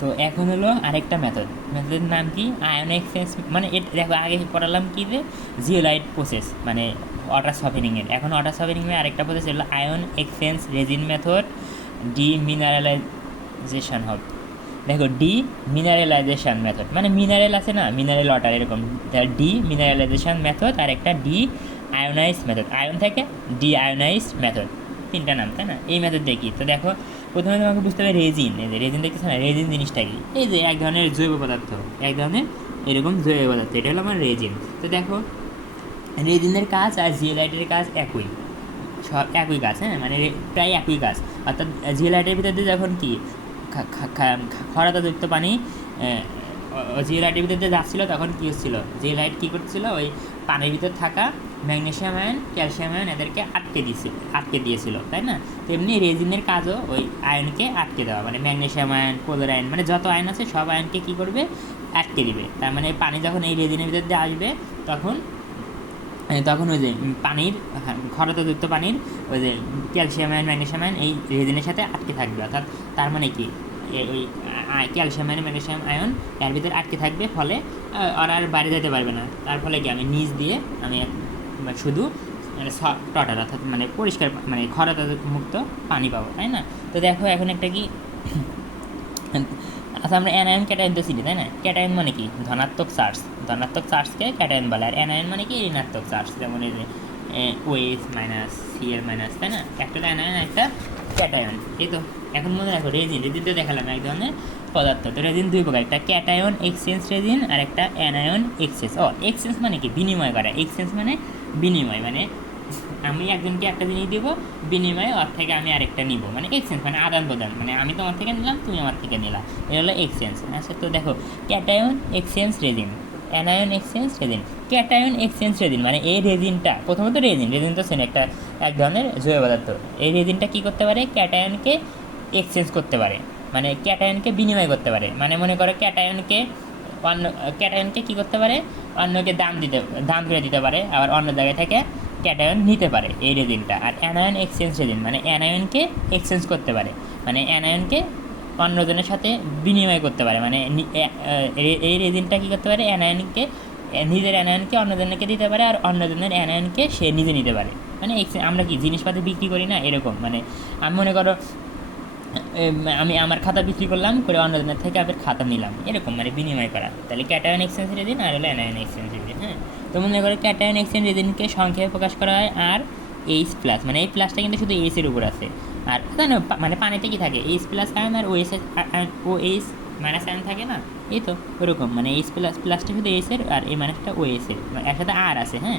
তো এখন হলো আরেকটা মেথডের নাম কি, আয়ন এক্সচেঞ্জ। মানে দেখো আগে পড়ালাম কি যে জিওলাইট প্রসেস মানে ওয়াটার সফেনিংয়ের, এখন ওয়াটার সফেনিংয়ের আরেকটা প্রসেস হলো আয়ন এক্সচেঞ্জ রেজিন মেথড, ডিমিনারেলাইজেশন হবে। দেখো ডিমিনারেলাইজেশন মেথড মানে মিনারেল আছে না, মিনারেল ওয়াটার এরকম, ডিমিনারেলাইজেশন মেথড আর একটা ডি আয়োনাইজ মেথড, আয়ন থেকে ডি আয়োনাইজ মেথড, তিনটা নাম তাই না। এই মেথড দেখি তো দেখো প্রথমে তোমাকে বুঝতে হবে রেজিন, এই যে রেজিন দেখতেছ না, রেজিন জিনিসটা কি, এই যে এক ধরনের জৈব পদার্থ, এক ধরনের এরকম জৈব পদার্থ, এটা হলো আমার রেজিন। তো দেখো রেজিনের কাজ আর জিওলাইটের কাজ একই, সব একই কাজ, হ্যাঁ মানে প্রায় একই কাজ। অর্থাৎ জিওলাইটের ভিতর দিয়ে যখন কি খরাতযুক্ত পানি জিওলাইটের ভিতর দিয়ে যাচ্ছিলো তখন কী হচ্ছিল, জিওলাইট কী করছিল, ওই পানির ভিতর থাকা ম্যাগনেসিয়াম আয়ন ক্যালসিয়াম আয়ন এদেরকে আটকে দিয়েছিল তাই না। তেমনি রেজিনের কাজও ওই আয়নকে আটকে দেওয়া, মানে ম্যাগনেসিয়াম আয়ন, ক্লোরাইড আয়ন, মানে যত আয়ন আছে সব আয়নকে কী করবে, আটকে দিবে। তার মানে পানি যখন এই রেজিনের ভিতর দিয়ে আসবে তখন তখন ওই যে পানির খরতাযুক্ত পানির ওই যে ক্যালসিয়াম আয়ন ম্যাগনেসিয়াম আয়ন এই রেজিনের সাথে আটকে থাকবে। অর্থাৎ তার মানে কি ওই ক্যালসিয়াম আয়ন ম্যাগনেসিয়াম আয়ন এর ভিতরে আটকে থাকবে, ফলে ওরা আর বাইরে যেতে পারবে না। তার ফলে কি আমি নিচ দিয়ে আমি শুধু মানে টটাল অর্থাৎ মানে পরিষ্কার মানে খরতা মুক্ত পানি পাবো তাই না। তো দেখো এখন একটা কি আচ্ছা আমরা অ্যানায়ন ক্যাটায়ন তো চিনি তাই না। ক্যাটায়ন মানে কি ধনাত্মক চার্জ, ধনাত্মক চার্জকে ক্যাটায়ন বলে, আর অ্যানায়ন মানে কি ঋণাত্মক চার্জ, যেমন এই যে ওএইচ মাইনাস সিএল মাইনাস তাই না, একটা অ্যানায়ন একটা ক্যাটায়ন। এই তো এখন মনে রাখো রেজিনটা দেখালাম এক ধরনের পদার্থ। তো রেজিন দুই প্রকার, একটা ক্যাটায়ন এক্সচেঞ্জ রেজিন আর একটা অ্যানায়ন এক্সচেঞ্জ। এক্সচেঞ্জ মানে কি বিনিময় করা, এক্সচেঞ্জ মানে বিনিময়, মানে আমি একজনকে একটা জিনিস দিব বিনিময়ে ওর থেকে আমি আরেকটা নিব, মানে এক্সচেঞ্জ মানে আদান প্রদান, মানে আমি তোমার থেকে নিলাম তুমি আমার থেকে নিলা, এটা হলো এক্সচেঞ্জ। আচ্ছা তো দেখো cation exchange raisin, anion exchange raisin. Cation exchange raisin মানে এই রেজিনটা, প্রথমত রেজিন তো সেন একটা এক ধরনের জৈব পদার্থ, এই রেজিনটা কী করতে পারে, ক্যাটায়নকে এক্সচেঞ্জ করতে পারে, মানে ক্যাটায়নকে বিনিময় করতে পারে। মানে মনে করো ক্যাটায়নকে কী করতে পারে, অন্যকে দাম করে দিতে পারে, আবার অন্য জায়গায় থেকে ক্যাটায়ন নিতে পারে এই রেজিনটা। আর অ্যানায়ন এক্সচেঞ্জ রেজিন মানে অ্যানায়নকে এক্সচেঞ্জ করতে পারে, মানে অ্যানায়নকে অন্যজনের সাথে বিনিময় করতে পারে, মানে এই রেজিনটা কী করতে পারে, অ্যানায়নকে নিজের অ্যানায়নকে অন্যজনকে দিতে পারে আর অন্যজনের অ্যানায়নকে সে নিজে নিতে পারে। মানে আমরা কি জিনিসপাতি বিক্রি করি না এরকম, মানে আমি মনে করো আমি আমার খাতা বিক্রি করলাম করে অন্যজনের থেকে আবার খাতা নিলাম, এরকম মানে বিনিময় করা। তাহলে ক্যাটায়ন এক্সচেঞ্জ রেজিন আর হলো অ্যানায়ন এক্সচেঞ্জ রেজিন। হ্যাঁ তো মনে করো ক্যাটায়ন এক্সচেঞ্জ রেজিনকে সংক্ষেপে প্রকাশ করা হয় আর এইচ প্লাস, মানে এই প্লাসটা কিন্তু শুধু এইচের উপর আছে। আর জানো মানে পানিতে কি থাকে, এইচ প্লাস আয়ন আর এইচ মাইনাস আয়ন থাকে না, এই তো ওরকম মানে এইচ প্লাসটা শুধু এইচের আর এই মাইনাসটা এইচের, একসাথে আর আছে। হ্যাঁ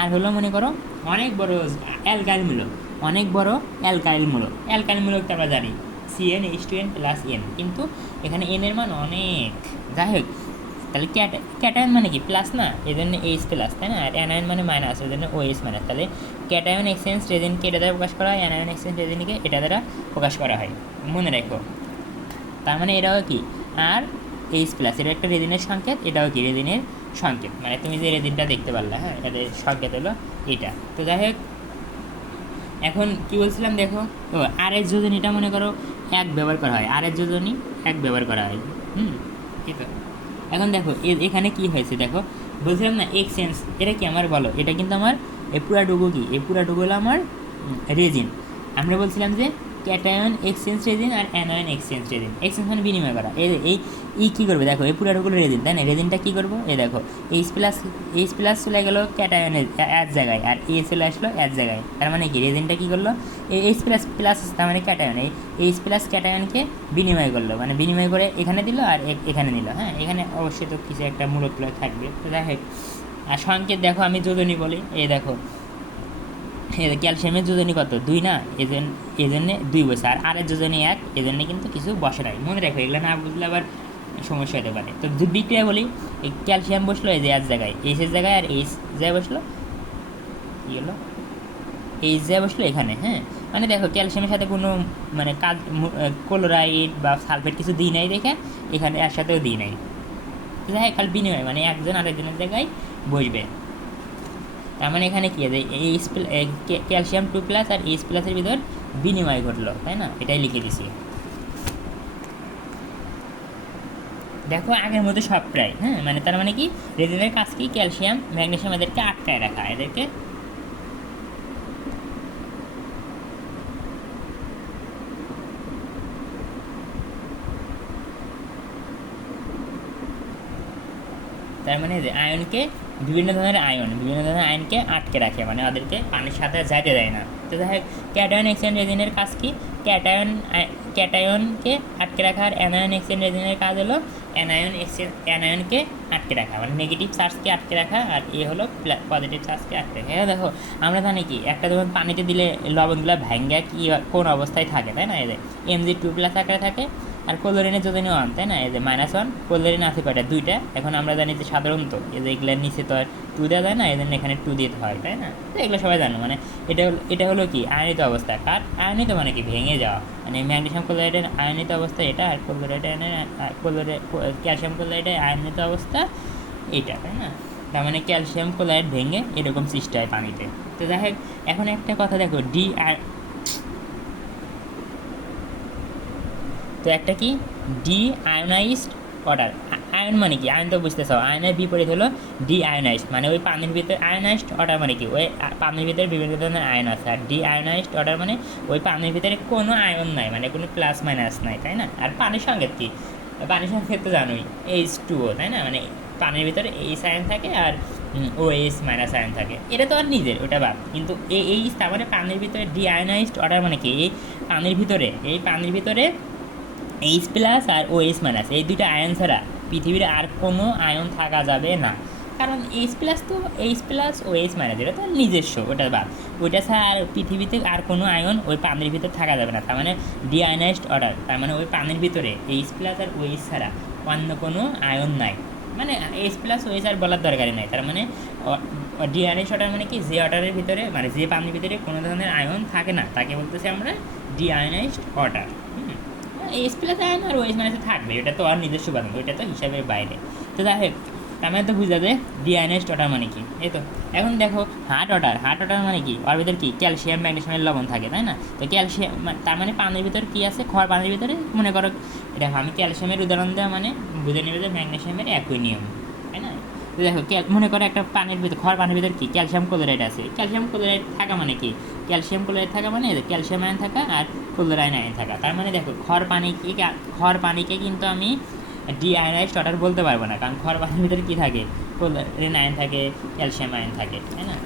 আর হলো মনে করো অনেক বড় অ্যালকাইল মূলক, অনেক বড় অ্যালকাইল মূলক তো আমরা জানি CnH2n প্লাস n, কিন্তু এখানে n এর মান অনেক, যাই হোক। তাহলে ক্যাটায়ন মানে কি প্লাস না, এই জন্য এইচ প্লাস তাই না, আর অ্যানায়ন মানে মাইনাস, এই জন্য OH মাইনাস। তাহলে ক্যাটায়ন এক্সচেঞ্জ রেজিনকে এটা দ্বারা প্রকাশ করা হয়, অ্যানায়ন এক্সচেঞ্জ রেজিনকে এটা দ্বারা প্রকাশ করা হয়, মনে রাখো। তার মানে এটাও কি আর এইচ প্লাস, এটা একটা রেজিনের সংকেত, এটাও কি রেজিনের সংকেত, মানে তুমি যে রেজিনটা দেখতে পারলে, হ্যাঁ এদের সংকেত হলো এটা। তো যাই হোক এখন কী বলছিলাম দেখো, তো আরের যোজনীটা মনে করো এক ব্যবহার করা হয়, আরের যোজনী এক ব্যবহার করা হয়। ঠিক আছে এখন দেখো এখানে কি হয়েছে দেখো, বলছিলাম না এক্সচেঞ্জ, এটা কি আমার বলো, এটা কিন্তু আমার এই পুরাটুকু কি, এই পুরাটুকু হলো আমার রেজিন। আমরা বলছিলাম যে ক্যাটায়ন এক্সচেঞ্জ রেজিন আর অ্যানায়ন এক্সচেঞ্জ রেজিন, এক্সচেঞ্জ মানে বিনিময় করা। এই কী করবে দেখো, এই পুরাটুকু রেজিন তাই না, রেজিনটা কী করবো, দেখো এইচ প্লাস চলে গেলো ক্যাটায়নের এক জায়গায় আর এ চলে আসলো এক জায়গায়, তার মানে কি রেজিনটা কী করলো, এইচ প্লাস তার মানে ক্যাটায়ন, এইচ প্লাস ক্যাটায়নকে বিনিময় করলো, মানে বিনিময় করে এখানে দিল আর এখানে নিল। হ্যাঁ এখানে অবশ্যই তো কিছু একটা মূলক থাকবে, তো যাই হোক। আর সংকেত দেখো আমি যোজনী বলি, দেখো ক্যালসিয়ামের যোজনী কত 2 না, এজন্য 2 বসে, আর আরের যোজনী 1, এজন্য কিন্তু কিছু বসে নাই, মনে রাখো এগুলো না বুঝলে আবার সমস্যা হতে পারে। তো বিক্রিয়া বলি, এই ক্যালসিয়াম বসলো এই যে এক জায়গায়, এইচের জায়গায়, আর এইচ যায় বসলো কী হলো, এইচ যায় বসলো এখানে। হ্যাঁ মানে দেখো ক্যালসিয়ামের সাথে কোনো মানে কাজ ক্লোরাইড বা সালফেট কিছু দিই নাই দেখে এখানে এর সাথেও দিই নাই, যাই হোক খালি বিনিময় মানে একজন আরেকজনের জায়গায় বসবে। তার মানে এখানে কী আছে, ক্যালসিয়াম 2 প্লাস আর এইচ প্লাসের ভিতর বিনিময় ঘটলো তাই না, এটাই লিখে দিছি। দেখো আগের মধ্যে সব প্রায়, হ্যাঁ, মানে তার মানে কি রেজিনের কাজ কি, ক্যালসিয়াম ম্যাগনেসিয়াম এদেরকে আটকায় রাখা, এদেরকে তার মানে যে আয়নকে বিভিন্ন ধরনের আয়নকে আটকে রাখে, মানে ওদেরকে পানির সাথে যাইতে দেয় না। তো যাই হোক, ক্যাটায়ন এক্সচেঞ্জ রেজিনের কাজ কি, ক্যাটায়নকে আটকে রাখা, আর অ্যানায়ন এক্সচেঞ্জ রেজিনের কাজ হলো অ্যানায়নকে আটকে রাখা, মানে নেগেটিভ চার্জকে আটকে রাখা, আর এ হলো পজিটিভ চার্জকে আটকে রাখা। হ্যাঁ দেখো, আমরা জানি কি একটা যখন পানিতে দিলে লবণগুলো ভেঙ্গা কি কোন অবস্থায় থাকে, তাই না, এই যে Mg2+ আকারে থাকে, আর ক্লোরিনের যদিও 1, তাই না, এই যে -1, ক্লোরিন আছে কয়টা, 2টা। এখন আমরা জানি যে সাধারণত এই যে এগুলোর নিচে তো আর 2 দেওয়া যায় না, এই জন্য এখানে 2 দিতে হয়, তাই না। তো এগুলো সবাই জানো, মানে এটা হলো কি আয়নিত অবস্থা, কার আয়নিত মানে কি ভেঙে যাওয়া, মানে ম্যাগনেসিয়াম ক্লোরাইডের আয়নিত অবস্থা এটা, আর ক্যালসিয়াম ক্লোরাইডের আয়নিত অবস্থা এটা, তাই না। তার মানে ক্যালসিয়াম ক্লোরাইড ভেঙে এরকম সৃষ্টি হয় পানিতে। তো যাই হোক, এখন একটা কথা দেখো, তো একটা কি ডি আয়োনাইজড ওয়াটার, আয়ন মানে কি, আয়ন তো বুঝতে চাও, আয়নের বিপরীত হলো ডি আয়োনাইজড, মানে ওই পানির ভিতরে আয়োনাইজড ওয়াটার মানে কি, ওই পানির ভিতরে বিভিন্ন ধরনের আয়ন আছে, আর ডি আয়োনাইজড ওয়াটার মানে ওই পানির ভিতরে কোনো আয়ন নাই, মানে কোনো প্লাস মাইনাস নাই, তাই না। আর পানির সংকেত কি, পানির সংকেত তো জানোই H2O, তাই না, মানে পানির ভিতরে H আয়ন থাকে আর OH মাইনাস আয়ন থাকে, এটা তো আর নিজের, ওটা বাদ। কিন্তু এই তার মানে পানির ভিতরে ডি আয়োনাইজড ওয়াটার মানে কি, এই পানির ভিতরে H+ আর OH- এই দুইটা আয়ন ছাড়া পৃথিবীর আর কোনো আয়ন থাকা যাবে না, কারণ H+ তো H+OH- এটা তো নিজস্ব, ওটা বাদ। ওইটা ছাড়া আর পৃথিবীতে আর কোনো আয়ন ওই পানির ভিতরে থাকা যাবে না, তার মানে ডিআয়োনাইজড ওয়াটার, তার মানে ওই পানির ভিতরে H+ আর OH ছাড়া অন্য কোনো আয়ন নাই, মানে H+OH আর বলার দরকারই নাই। তার মানে ডিআয়োনাইজড ওয়াটার মানে কি, যে ওয়াটারের ভিতরে, মানে যে পানির ভিতরে কোনো ধরনের আয়ন থাকে না, তাকে বলতেছি আমরা ডিআয়োনাইজড ওয়াটার। H+ আয়ন আর OH- থাকবে, এটা তো আর নিজস্ব বানাবে, ওইটা তো হিসাবের বাইরে। তো যাই হোক, তার মানে তো বুঝা যায় ডিআয়োনাইজড ওয়াটার মানে কি, এই তো। এখন দেখো হার্ড ওয়াটার মানে কি, ওর ভিতরে কি ক্যালসিয়াম ম্যাগনেসিয়ামের লবণ থাকে, তাই না। তো ক্যালসিয়াম তার মানে পানির ভিতরে কি আছে, খর পানির ভিতরে, মনে করো দেখো আমি ক্যালসিয়ামের উদাহরণ দেওয়া মানে বুঝে নেবে যে ম্যাগনেসিয়ামের একই নিয়ম, তাই না। তো দেখো মনে করো একটা পানির ভিতরে, খর পানির ভিতরে কি ক্যালসিয়াম ক্লোরাইড আছে, ক্যালসিয়াম ক্লোরাইড থাকা মানে কি, ক্যালসিয়াম ক্লোরাইড থাকা মানে ক্যালসিয়াম আয়ন থাকা আর ক্লোরাইড আয়ন থাকা। তার মানে দেখো খর পানিকে কিন্তু আমি ডিআয়োনাইজড ওয়াটার বলতে পারবো না, কারণ খর পানির ভিতরে কী থাকে, ক্লোরিন আয়ন থাকে, ক্যালসিয়াম আয়ন থাকে, তাই না।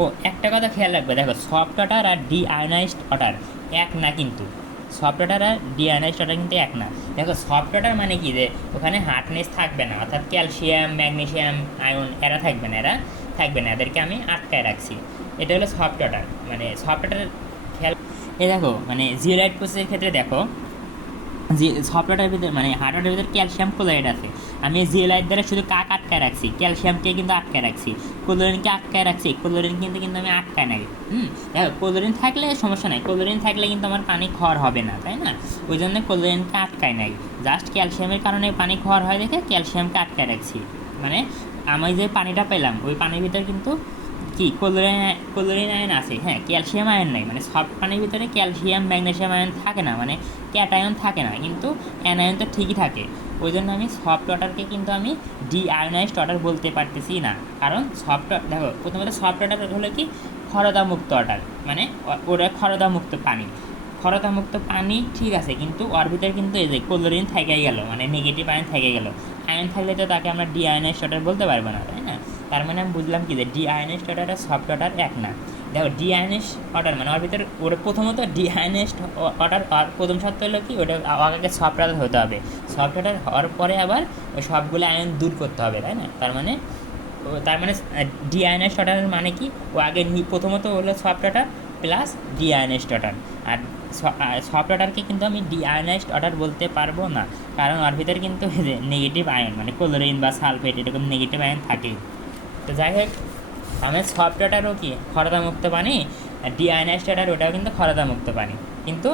ও একটা কথা খেয়াল রাখবে, দেখো সফট ওয়াটার আর ডিআয়োনাইজড ওয়াটার এক না, কিন্তু সফট ওয়াটার আর ডিআয়োনাইজড ওয়াটার কিন্তু এক না। দেখো সফট ওয়াটার মানে কি, যে ওখানে হার্ডনেস থাকবে না, অর্থাৎ ক্যালসিয়াম ম্যাগনেসিয়াম আয়ন এরা থাকবে না, এদেরকে আমি আটকায় রাখছি, এটা হলো সফট ওয়াটার। মানে সফট ওয়াটার খেয়াল দেখো, মানে জিওলাইট প্রসেসের ক্ষেত্রে দেখো, যে সফট ওয়াটারের ভিতরে মানে হার্ড ওয়াটারের ভিতরে ক্যালসিয়াম ক্লোরাইড আছে, আমি জিওলাইট দ্বারা শুধু আটকায় রাখছি, ক্যালসিয়ামকে কিন্তু আটকায় রাখছি, ক্লোরিনকে আটকায় রাখছি, ক্লোরিন কিন্তু আমি আটকায় নাই। দেখো ক্লোরিন থাকলে সমস্যা নাই, ক্লোরিন থাকলে কিন্তু আমার পানি ক্ষর হবে না, তাই না, ওই জন্য ক্লোরিনকে আটকায় নাই, জাস্ট ক্যালসিয়ামের কারণে পানি ক্ষর হয় দেখে ক্যালসিয়ামকে আটকায় রাখছি। মানে আমি যে পানিটা পেলাম ওই পানির ভিতরে কিন্তু কি ক্লোরিন আয়ন আছে, হ্যাঁ, ক্যালসিয়াম আয়ন নাই, মানে সফট পানির ভিতরে ক্যালসিয়াম ম্যাগনেসিয়াম আয়ন থাকে না, মানে ক্যাটায়ন থাকে না, কিন্তু অ্যানায়ন তো ঠিকই থাকে। ওই জন্য আমি সফট ওয়াটারকে কিন্তু আমি ডিআয়োনাইজড ওয়াটার বলতে পারতেছি না, কারণ দেখো প্রথমত সফট ওয়াটার হলো কি ক্ষরতামুক্ত ওয়াটার, মানে ওরা ক্ষরতামুক্ত পানি ঠিক আছে, কিন্তু ওর ভিতরে কিন্তু এই যে ক্লোরিন থেকে গেল, মানে নেগেটিভ আয়ন থেকে গেল, আয়ন থাকলে তো তাকে আমরা ডিআয়োনাইজড ওয়াটার বলতে পারবো না, তাই না। তার মানে আমি বুঝলাম কি, যে ডিআয়োনাইজড ওয়াটার আর সফট ওয়াটার এক না। দেখো ডিআয়োনাইজড ওয়াটার মানে ওর ভিতরে ওটা প্রথমত ডিআয়োনাইজড ওয়াটার, আর প্রথম শর্ত হলো কি, ওটা আগে সফট ওয়াটার হতে হবে, সফট ওয়াটার হওয়ার পরে আবার ওই সবগুলো আয়ন দূর করতে হবে, তাই না। তার মানে ডিআয়োনাইজড ওয়াটারের মানে কি, ও আগে প্রথমত হলো সফট ওয়াটার প্লাস ডিআয়োনাইজড ওয়াটার, আর সফট ওয়াটারকে কিন্তু আমি ডিআয়োনাইজড ওয়াটার বলতে পারবো না, কারণ ওর ভিতরে কিন্তু নেগেটিভ আয়ন, মানে ক্লোরিন বা সালফেট এরকম নেগেটিভ আয়ন থাকে। তো যাই হোক, আমার সফট ওয়াটারও কি ক্ষরতামুক্ত পানি, ডিআয়োনাইজড ওয়াটার ওটাও কিন্তু ক্ষরতামুক্ত পানি, কিন্তু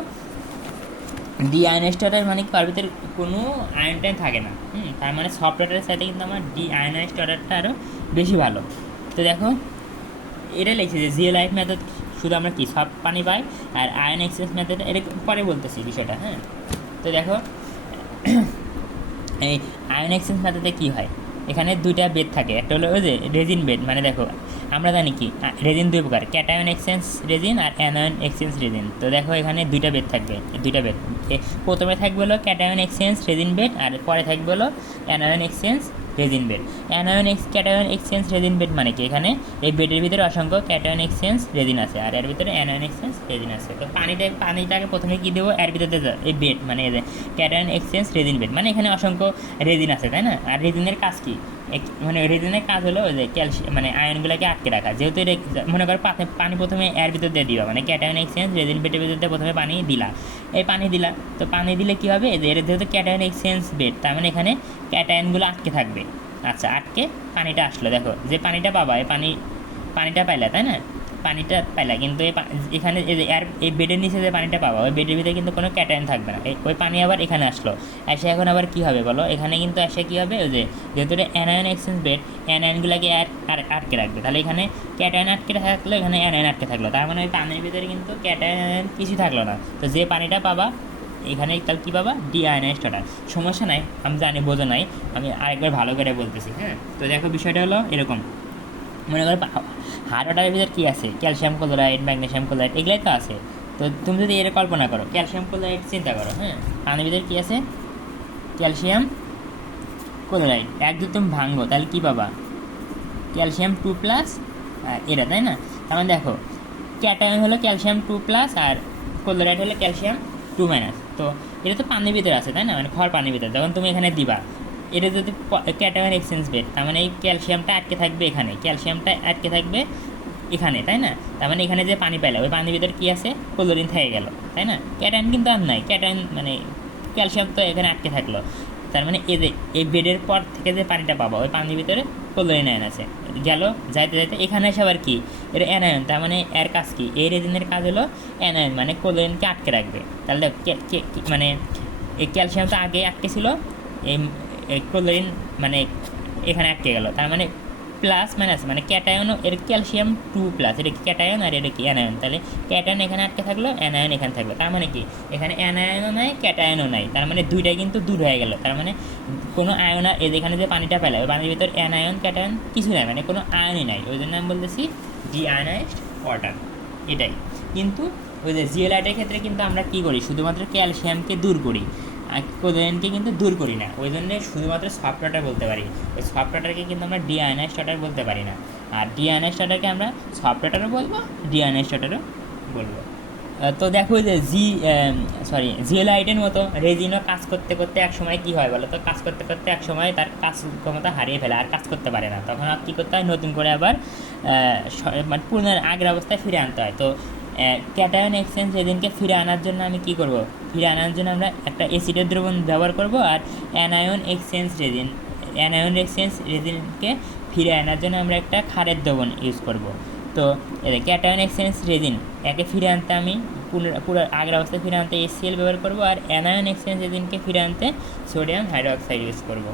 ডিআয়োনাইজড ওয়াটার মানে কি ওর ভিতরে কোনো আয়ন টায়ন থাকে না। তার মানে সফট ওয়াটারের সাথে কিন্তু আমার ডিআয়োনাইজড ওয়াটারটা আরও বেশি ভালো। তো দেখো এটা লিখছি যে জিওলাইট মেথড শুধু আমরা কি সফট পানি পাই, আর আয়ন এক্সচেঞ্জ মেথড এটা পরে বলতেছি বিষয়টা, হ্যাঁ। তো দেখো এই আয়ন এক্সচেঞ্জ মেথডে কী হয়, এখানে দুইটা বেদ থাকে, একটা হলো ওই যে রেজিন বেদ, মানে দেখো আমরা জানি কি রেজিন দুই প্রকার, ক্যাটায়ন এক্সচেঞ্জ রেজিন আর অ্যানায়ন এক্সচেঞ্জ রেজিন। তো দেখো এখানে দুইটা বেদ থাকবে, দুইটা বেদ, প্রথমে থাকবে হলো ক্যাটায়ন এক্সচেঞ্জ রেজিন বেদ, আর পরে থাকবে হলো anion exchange raisin bed. Cation exchange raisin bed মানে কি, এখানে এই বেডের ভিতরে অসংখ্য ক্যাটায়ন এক্সচেঞ্জ রেজিন আছে আর এর ভিতরে অ্যানায়ন এক্সচেঞ্জ রেজিন আছে। তো পানিটাকে প্রথমে কি দেবো, এর ভিতরে এই বেড মানে এই যে ক্যাটায়ন এক্সচেঞ্জ রেজিন বেড, মানে এখানে অসংখ্য রেজিন আছে, তাই না? আর রেজিনের কাজ কি, মানে রেজিনের কাজ হলো ওই যে ক্যালসিয়াম মানে আয়নগুলোকে আটকে রাখা। যেহেতু মনে করো পানি প্রথমে এর ভিতর দিয়ে দিবা, মানে ক্যাটায়ন এক্সচেঞ্জ রেজিন বেডের ভিতর দিয়ে প্রথমে পানি দিলা, এই পানি দিলা, তো পানি দিলে কী হবে, এর যেহেতু ক্যাটায়ন এক্সচেঞ্জ বেড, তার মানে এখানে ক্যাটায়নগুলো আটকে থাকবে। আচ্ছা, আটকে পানিটা আসলো, দেখো যে পানিটা পাবা, এই পানিটা পাইলা, তাই না? পানিটা পাইলা, কিন্তু এখানে এই বেডের নিচে যে পানিটা পাবা, ওই বেডের ভিতরে কিন্তু কোনো ক্যাটায়ন থাকবে না, ওই পানি আবার এখানে আসলো, এসে এখন আবার কী হবে বলো, এখানে কিন্তু এসে কী হবে, ওই যে যেহেতু এটা অ্যানায়ন এক্সচেঞ্জ বেড, অ্যানায়নগুলোকে আটকে রাখবে, তাহলে এখানে ক্যাটায়ন আটকে থাকলো, এখানে অ্যানায়ন আটকে থাকলো, তার মানে ওই পানির ভিতরে কিন্তু ক্যাটায়ন কিছু থাকলো না। তো যে পানিটা পাবা এখানে তাহলে কী পাবা, ডিআয়নাইজড ওয়াটার। সমস্যা নাই, আমি জানি বোঝো নাই, আমি আরেকবার ভালো করে বলতেছি, হ্যাঁ? তো দেখো বিষয়টা হলো এরকম, মনে করো হার্ড ওয়াটারের ভিতর কী আছে, ক্যালসিয়াম ক্লোরাইড, ম্যাগনেসিয়াম ক্লোরাইড, এগুলাই তো আছে। তো তুমি যদি এর কল্পনা করো, ক্যালসিয়াম ক্লোরাইড চিন্তা করো, হ্যাঁ, পানির ভিতরে কী আছে, ক্যালসিয়াম ক্লোরাইড, এক যদি তুমি ভাঙবো তাহলে কী পাবা, ক্যালসিয়াম 2+ এটা, তাই না? তার মানে দেখো ক্যাটায়ন হলো ক্যালসিয়াম 2+ আর ক্লোরাইড হলো ক্যালসিয়াম 2-। তো এটা তো পানির ভিতরে আছে, তাই না? মানে খড় পানির ভিতরে, যখন তুমি এখানে দিবা, এটা যদি ক্যাটায়ন এক্সচেঞ্জ বেড, তার মানে এই ক্যালসিয়ামটা আটকে থাকবে এখানে, ক্যালসিয়ামটা আটকে থাকবে এখানে, তাই না? তার মানে এখানে যে পানি পাইলা, ওই পানির ভিতরে কী আছে, ক্লোরিন থেকে গেল, তাই না? ক্যাটায়ন কিন্তু আর নাই, ক্যাটায়ন মানে ক্যালসিয়াম তো এখানে আটকে থাকলো, তার মানে এই বেডের পর থেকে যে পানিটা পাবো, ওই পানির ভিতরে ক্লোরিন আয়ন আছে, গেল যাইতে যাইতে এখানে এসে আবার কি, এটা অ্যানায়ন, তার মানে এর কাজ কি, এই রেজিনের কাজ হলো অ্যানায়ন, মানে ক্লোরিনকে আটকে রাখবে। তাহলে মানে এই ক্যালসিয়াম তো আগে আটকে ছিল, এই ক্লোরিন মানে এখানে আটকে গেল, তার মানে প্লাস মাইনাস মানে ক্যাটায়নও, এর ক্যালসিয়াম 2+, এটা কি ক্যাটায়ন আর এটা কি অ্যানায়ন, তাহলে ক্যাটায়ন এখানে আটকে থাকলো, অ্যানায়ন এখানে থাকলো, তার মানে কি এখানে অ্যানায়নও নাই ক্যাটায়নও নাই, তার মানে দুইটাই কিন্তু দূর হয়ে গেল, তার মানে কোনো আয়ন, এখানে যে পানিটা পেলাম, ওই পানির ভিতর অ্যানায়ন ক্যাটায়ন কিছু নাই, মানে কোনো আয়নই নাই, ওই জন্য আমি বলতেছি ডিআয়নাইজড ওয়াটার, এটাই। কিন্তু ওই যে জিওলাইটের ক্ষেত্রে কিন্তু আমরা কী করি, শুধুমাত্র ক্যালসিয়ামকে দূর করি, ক্লোরিনকে কিন্তু দূর করি না, ওই জন্য শুধুমাত্র সফট ওয়াটার বলতে পারি, ওই সফট ওয়াটারকে কিন্তু আমরা ডিআয়নাইজড ওয়াটার বলতে পারি না। আর ডিআয়নাইজড ওয়াটারকে আমরা সফট ওয়াটারও বলবো, ডিআয়নাইজড ওয়াটারও বলবো। তো দেখো যে জিওলাইটের মতো রেজিনও কাজ করতে করতে এক সময় কী হয় বলো তো, কাজ করতে করতে এক সময় তার কাজ ক্ষমতা হারিয়ে ফেলে, আর কাজ করতে পারে না, তখন আর কী করতে হয়, নতুন করে আবার মানে পুনর আগের অবস্থায় ফিরে আনতে হয়। তো ক্যাটায়ন এক্সচেঞ্জ রেজিনকে ফিরে আনার জন্য আমি কী করব, ফিরে আনার জন্য আমরা একটা অ্যাসিডের দ্রবণ ব্যবহার করব, আর অ্যানায়ন এক্সচেঞ্জ রেজিনকে ফিরে আনার জন্য আমরা একটা ক্ষারের দ্রবণ ইউজ করব। তো ক্যাটায়ন এক্সচেঞ্জ রেজিন একে ফিরে আনতে আমি পুরো আগের অবস্থায় ফিরে আনতে HCl ব্যবহার করব, আর অ্যানায়ন এক্সচেঞ্জ রেজিনকে ফিরে আনতে সোডিয়াম হাইড্রোক্সাইড ইউজ করব।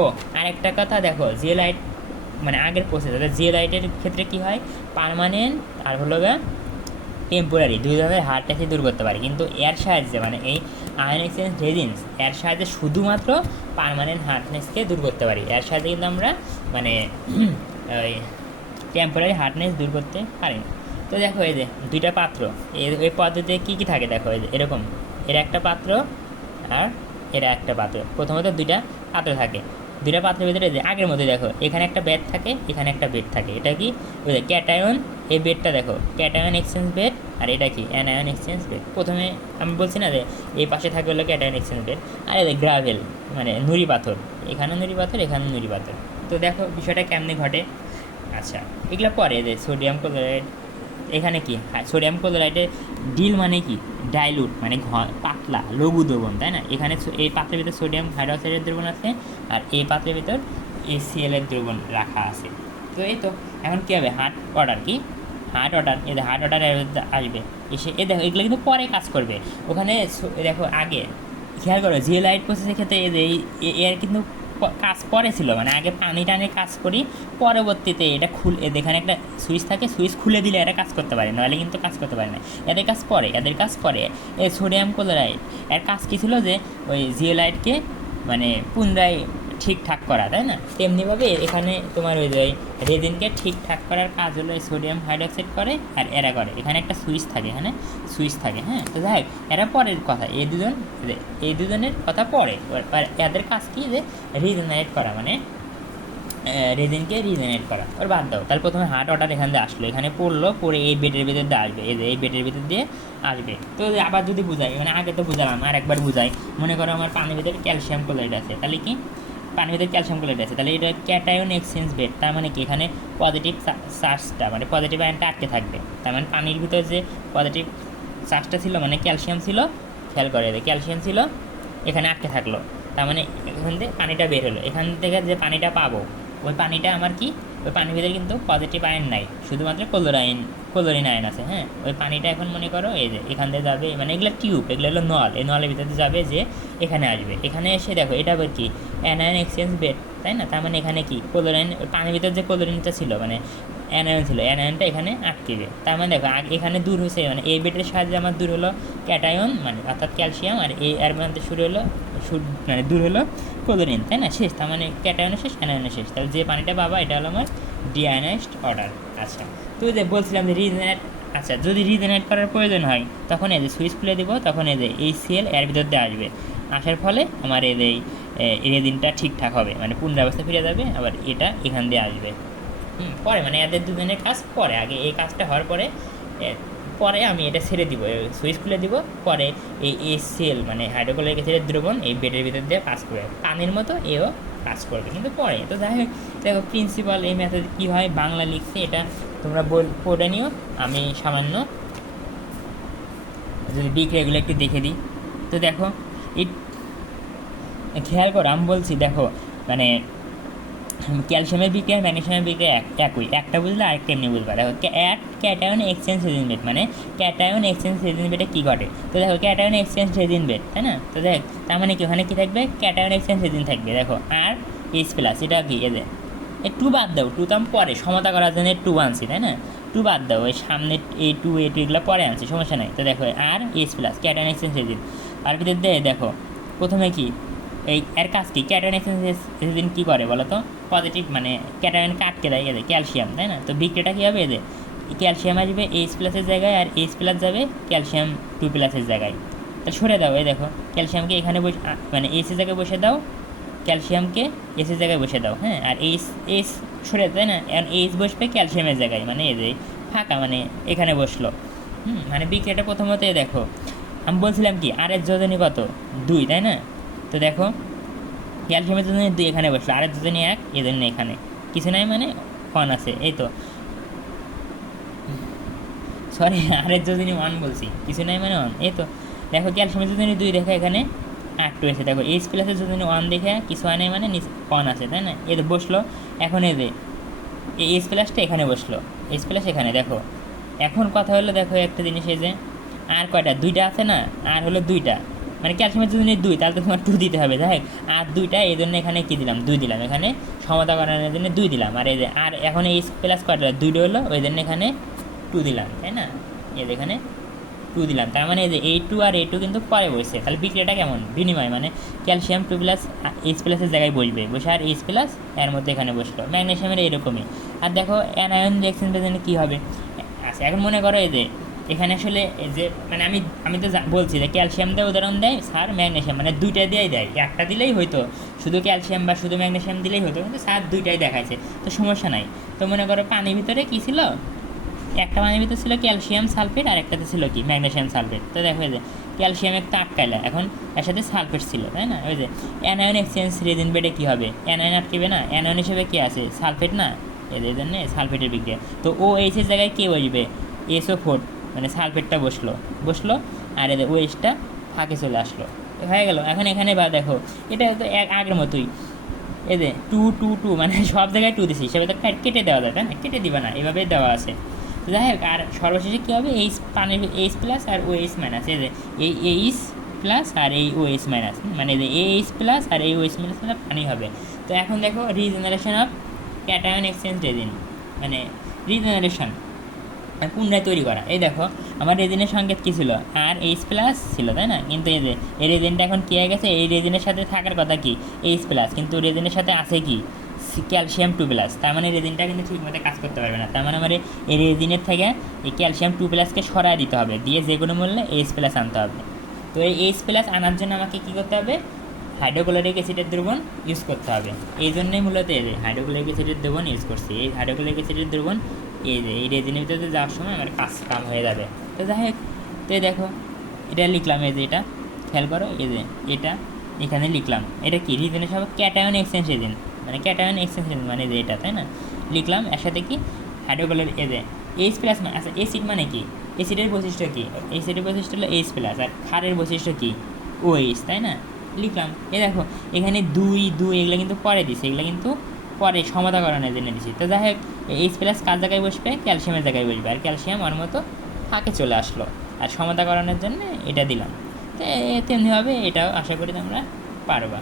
ও আরেকটা কথা দেখো, জিওলাইট মানে আগের প্রসেস, জিওলাইটের ক্ষেত্রে কী হয়, পার্মানেন্ট আর হলো টেম্পোরারি দুই ধরনের হার্ডনেসই দূর করতে পারে, কিন্তু এর সাহায্যে মানে এই আয়ন এক্সচেঞ্জ রেজিনস এর সাহায্যে শুধুমাত্র পার্মানেন্ট হার্ডনেসকে দূর করতে পারি, এর সাহায্যে কিন্তু আমরা মানে ওই টেম্পোরারি হার্ডনেস দূর করতে পারি না। তো দেখো এই যে দুইটা পাত্র, এই পদ্ধতিতে কী কী থাকে দেখো, এই যে এরকম এর একটা পাত্র আর এরা একটা পাত্র, প্রথমত দুইটা পাত্র থাকে, দুইটা পাত্রের ভিতরে যে আগের মধ্যে দেখো এখানে একটা বেড থাকে, এখানে একটা বেড থাকে, এটা কি ক্যাটায়ন, এই বেডটা দেখো ক্যাটায়ন এক্সচেঞ্জ বেড, আর এটা কি অ্যানায়ন এক্সচেঞ্জ বেড। প্রথমে আমি বলছি না যে এই পাশে থাকবে হলো ক্যাটায়ন এক্সচেঞ্জ বেড, আর এই গ্রাভেল মানে নুড়ি পাথর, এখানে নুড়ি পাথর, এখানে নুড়ি পাথর। তো দেখো বিষয়টা কেমনে ঘটে। আচ্ছা, এগুলো পরে যে সোডিয়াম ক্লোরাইড, এখানে কি সোডিয়াম ক্লোরাইডের ডিল মানে কি, ডাইলুট মানে পাতলা লঘু দ্রবণ, তাই না? এখানে এই পাত্রের ভিতর সোডিয়াম হাইড্রোক্সাইডের দ্রবণ আছে, আর এই পাত্রের ভিতর HCl এর দ্রবণ রাখা আছে। তো এই তো এখন কী হবে, হার্ড ওয়াটার এই হার্ড ওয়াটার আসবে এসে, দেখো এগুলো কিন্তু পরে কাজ করবে, ওখানে দেখো আগে খেয়াল করো জিওলাইট প্রসেসের ক্ষেত্রে এর কিন্তু কাজ পরে ছিল, মানে আগে পানি টানে কাজ করি, পরবর্তীতে এটা এখানে একটা সুইচ থাকে, সুইচ খুলে দিলে এটা কাজ করতে পারে, নাহলে কিন্তু কাজ করতে পারে না। এদের কাজ পরে এই সোডিয়াম ক্লোরাইড এর কাজ কী ছিল যে ওই জিওলাইটকে মানে পুনরায় ঠিকঠাক করা, তাই না? তেমনিভাবে এখানে তোমার ওই যে রেজিনকে ঠিকঠাক করার কাজ হলো সোডিয়াম হাইড্রোক্সাইড করে আর এরা করে। এখানে একটা সুইচ থাকে, হ্যাঁ। তো যাই হোক, এরা পরের কথা, এই দুজনের কথা পরে। এদের কাজ কি যে রিজেনারেট করা, মানে রেজিনকে রিজেনারেট করা। ওর বাদ দাও, তাহলে প্রথমে হার্ট অর্ডার এখান দিয়ে আসলো, এখানে পড়ে এই বেডের ভিতর দিয়ে আসবে, এই বেডের ভিতর দিয়ে আসবে। তো আবার যদি বুঝাই, মানে আগে তো বুঝালাম, আর একবার বুঝাই। মনে করো আমার পানির ভিতরে ক্যালসিয়াম ক্লোরাইড আছে, তাহলে কি পানির ভিতরে ক্যালসিয়াম ক্লোরাইড আছে, তাহলে এটা ক্যাটায়ন এক্সচেঞ্জ বেড। তার মানে কি এখানে পজিটিভ চার্জটা, মানে পজিটিভ আয়নটা আটকে থাকবে। তার মানে পানির ভিতরে যে পজিটিভ চার্জটা ছিল, মানে ক্যালসিয়াম ছিল, খেয়াল করে ক্যালসিয়াম ছিল, এখানে আটকে থাকলো। তার মানে এখান থেকে পানিটা বের হলো, এখান থেকে যে পানিটা পাবো ওই পানিটা আমার কি, ওই পানির ভিতরে কিন্তু পজিটিভ আয়ন নাই, শুধুমাত্র ক্লোরিন আয়ন আছে। হ্যাঁ, ওই পানিটা এখন মনে করো এই যে এখান দিয়ে যাবে, মানে এগুলো টিউব, এগুলো হলো নল, এই নলের ভিতরে যাবে, যে এখানে আসবে। এখানে এসে দেখো এটা আবার কি অ্যানায়ন এক্সচেঞ্জ বেড, তাই না? তার মানে এখানে কি ক্লোরিন, পানির ভিতরে যে ক্লোরিনটা ছিল, মানে অ্যানায়ন ছিল, অ্যানায়নটা এখানে আটকেবে। তার মানে দেখো এখানে দূর হয়েছে, মানে এই বেডের সাহায্যে আমার দূর হলো ক্যাটায়ন, মানে অর্থাৎ ক্যালসিয়াম, আর এই এর মধ্যে মানে দূর হলো ক্লোরিন, তাই না? শেষ, তার মানে ক্যাটায়নের শেষ, অ্যানায়নের শেষ। তাহলে যে পানিটা পাবা এটা হলো আমার ডিআয়নাইজড ওয়াটার। আচ্ছা, তো যে বলছিলাম যে রিজেনারেট, আচ্ছা যদি রিজেনারেট করার প্রয়োজন হয় তখন এই যে সুইচ খুলে দিব, তখন এই যে এই সেল এর ভিতর দিয়ে আসবে, আসার ফলে আমার এই রেজিনটা ঠিকঠাক হবে, মানে পুনরাবস্থা ফিরে যাবে, আবার এটা এখান দিয়ে আসবে। পরে মানে এদের দুজনের কাজ পরে, আগে এই কাজটা হওয়ার পরে আমি এটা ছেড়ে দিব, সুইচ খুলে দিব, পরে এই সেল মানে হাইড্রোক্লোরিক অ্যাসিডের দ্রবণ এই বেডের ভিতর দিয়ে কাজ করবে, পানির মতো এও কাজ করবে, কিন্তু পরে। তো যাই হোক, দেখো প্রিন্সিপাল এই মেথড কী হয় বাংলা লিখছে, এটা তোমরা পড়ে নিও। আমি সামান্য যদি বিক্রিয়াগুলো একটু দেখে দিই, তো দেখো খেয়াল করো, আমি বলছি দেখো, মানে ক্যালসিয়ামের বিক্রিয়া আর ম্যাগনেসিয়ামের বিক্রিয়া একই, একটা বুঝলে আরেকটা এমনি বুঝবা। দেখো ক্যাটায়ন এক্সচেঞ্জ রেজিন বেড, মানে ক্যাটায়ন এক্সচেঞ্জ রেজিন বেডে কী ঘটে, তো দেখো ক্যাটায়ন এক্সচেঞ্জ রেজিন বেড, তাই না? তো দেখ তার মানে কি ওখানে কী থাকবে, ক্যাটায়ন এক্সচেঞ্জ রেজিন থাকবে। দেখো আর এইচ প্লাস, এটা কি এদের টু বাদ দাও, টু তো আমি পরে সমতা করার জন্য টু আনছি, তাই না? টু বাদ দাও, ওই সামনে A2 এগুলো পরে আনছি, সমস্যা নাই। তো দেখো R H plus cation exchange resin, আর ভিতর দিয়ে দেখো প্রথমে কি এর কাজ কি, ক্যাটায়ন এক্সচেঞ্জ রেজিন কী করে বলো তো, পজিটিভ মানে ক্যাটায়নকে আটকে দেয় এদের ক্যালসিয়াম, তাই না? তো বিক্রিয়াটা কী হবে, এদের ক্যালসিয়াম আসবে এইচ প্লাসের জায়গায়, আর এইচ প্লাস যাবে ক্যালসিয়াম 2 প্লাসের জায়গায়। তা সরে দাও, এই দেখো ক্যালসিয়ামকে এখানে মানে এইচের জায়গায় বসে দাও, ক্যালসিয়ামকে এসের জায়গায় বসে দাও। হ্যাঁ, আর এইচ সরে, তাই না? এখন এইচ বসবে ক্যালসিয়ামের জায়গায়, মানে এই যে ফাঁকা, মানে এখানে বসলো। মানে বিক্রিয়াটা প্রথমত দেখো, আমি বলছিলাম কি আর এর যোজনী কত 2, তাই না? তো দেখো ক্যালসিয়ামের যোজনী 2 এখানে বসলো, আর এর যোজনী 1, এই জন্য এখানে কিছু নাই, মানে 1 আছে, এই তো সরি আর এর যোজনী 1 বলছি, কিছু নাই মানে 1, এই তো দেখো ক্যালসিয়ামের যোজনী 2 দেখো এখানে 8 আছে, দেখো এইচ প্লাসের যোজনী 1 দেখে কিছু হয় নাই, মানে 1 আছে, তাই না? এদের বসলো। এখন এই যে এই এইচ প্লাসটা এখানে বসলো, এইচ প্লাস এখানে, দেখো এখন কথা হলো, দেখো একটা জিনিস, এই যে আর কয়টা 2টা আছে না, আর হলো 2টা, মানে ক্যালসিয়ামের যোজনী 2, তাহলে তো তোমার 2 দিতে হবে। যাই হোক, আর 2টা, এই জন্য এখানে কী দিলাম, 2 দিলাম, এখানে সমতা করানোর জন্য 2 দিলাম। আর এই যে আর এখন এইচ প্লাস কয়টা 2টা হলো, ওই জন্য এখানে 2 দিলাম, তাই না? এই যে এখানে 2 দিলাম, তার মানে এই যে A2 আর A2 কিন্তু পরে বসছে। তাহলে বিক্রিয়াটা কেমন, বিনিময়, মানে ক্যালসিয়াম 2 প্লাস এইচ প্লাসের জায়গায় বসবে, বসে আর এইচ প্লাস এর মধ্যে এখানে বসলো। ম্যাগনেসিয়ামের এরকমই। আর দেখো অ্যানায়ন রিঅ্যাকশন জন্য কী হবে। আচ্ছা, এখন মনে করো এই যে এখানে আসলে এই যে মানে আমি তো বলছি যে ক্যালসিয়াম দিয়ে উদাহরণ দেয় স্যার, ম্যাগনেসিয়াম, মানে 2টা দিয়েই দেয়, একটা দিলেই হয়তো, শুধু ক্যালসিয়াম বা শুধু ম্যাগনেসিয়াম দিলেই হতো, কিন্তু স্যার 2টাই দেখাইছে, তো সমস্যা নাই। তো মনে করো পানির ভিতরে কী ছিল, একটা পানির ভিতরে ছিল ক্যালসিয়াম সালফেট, আর একটাতে ছিল কি ম্যাগনেসিয়াম সালফেট। তো দেখো এই যে ক্যালসিয়াম একটা আটকাইলা, এখন এর সাথে সালফেট ছিল, তাই না? ওই যে অ্যানায়ন এক্সচেঞ্জ রেজিন বেডে কী হবে, অ্যানায়ন আটকেবে না, অ্যানায়ন হিসেবে কী আছে, সালফেট না, এদের জন্য সালফেটের বিক্রিয়া। তো OH-এর জায়গায় কে বসবে, SO4, মানে সালফেটটা বসলো, আর এদের OH-টা ফাঁকে চলে আসলো, হয়ে গেল। এখন এখানে বা দেখো এটা তো আগের মতোই, এই যে 2 2 2, মানে সব জায়গায় 2 দিছি, সেটা তো কেটে দেওয়া যায়, তাই না? কেটে দিবা না, এভাবেই দেওয়া আছে। যাই হোক, আর সর্বশেষে কী হবে, পানির এইচ প্লাস আর OH মাইনাস, এই যে এই এইচ প্লাস আর এই OH মাইনাস, মানে যে AH প্লাস আর এই OH মাইনাস পানি হবে। তো এখন দেখো regeneration of cation exchange raisin, মানে রিজেনারেশন পুনরায় তৈরি করা। এই দেখো আমার রেজিনের সংকেত কী ছিল, আর এইচ প্লাস ছিল, তাই না? কিন্তু এই যে এই রেজিনটা এখন কী হয়ে গেছে, এই রেজিনের সাথে থাকার কথা কি এইচ প্লাস, কিন্তু রেজিনের সাথে আছে কি ক্যালসিয়াম 2+। তার মানে রেজিনটা কিন্তু ঠিকমতো কাজ করতে পারবে না। তার মানে আমার এই রেজিনের থেকে এই ক্যালসিয়াম 2+কে সরাই দিতে হবে, দিয়ে যে কোনো মূল্যে এইচ প্লাস আনতে হবে। তো এই এইচ প্লাস আনার জন্য আমাকে কী করতে হবে, হাইড্রোক্লোরিক অ্যাসিডের দ্রবণ ইউজ করতে হবে। এই জন্যই মূলত এই যে হাইড্রোক্লোরিক অ্যাসিডের দ্রবণ ইউজ করছি। এই হাইড্রোক্লোরিক অ্যাসিডের দ্রবণ এই যে এই রেজিনের ভিতরে যাওয়ার সময় আমার কাম হয়ে যাবে। তো যাই হোক, তো দেখো এটা লিখলাম, এই যে এটা খেয়াল করো, এই যে এটা এখানে লিখলাম, এটা কি রিজেনের সব ক্যাটায়ন এক্সচেঞ্জ রেজিন, মানে ক্যাটায়ন এক্সচেঞ্জ রেজিন মানে যে এটা, তাই না? লিখলাম এর সাথে কি হাইড্রোক্লোরিক এই যে এইচ প্লাস, আচ্ছা অ্যাসিড মানে কি, অ্যাসিডের বৈশিষ্ট্য কি, অ্যাসিডের বৈশিষ্ট্য হলো এইচ প্লাস, আর ক্ষারের বৈশিষ্ট্য কি OH, তাই না? লিখলাম। এ দেখো এখানে 2 এগুলো কিন্তু পরে দিছে, এগুলো কিন্তু পরে সমাধাকরণের জন্য দিছি। তো যাই হোক এইচ প্লাস কার জায়গায় বসবে, ক্যালসিয়ামের জায়গায় বসবে, আর ক্যালসিয়াম ওর মতো ফাঁকে চলে আসলো, আর সমাধাকরণের জন্য এটা দিলাম। তো তেমনিভাবে এটাও আশা করি তোমরা পারবা।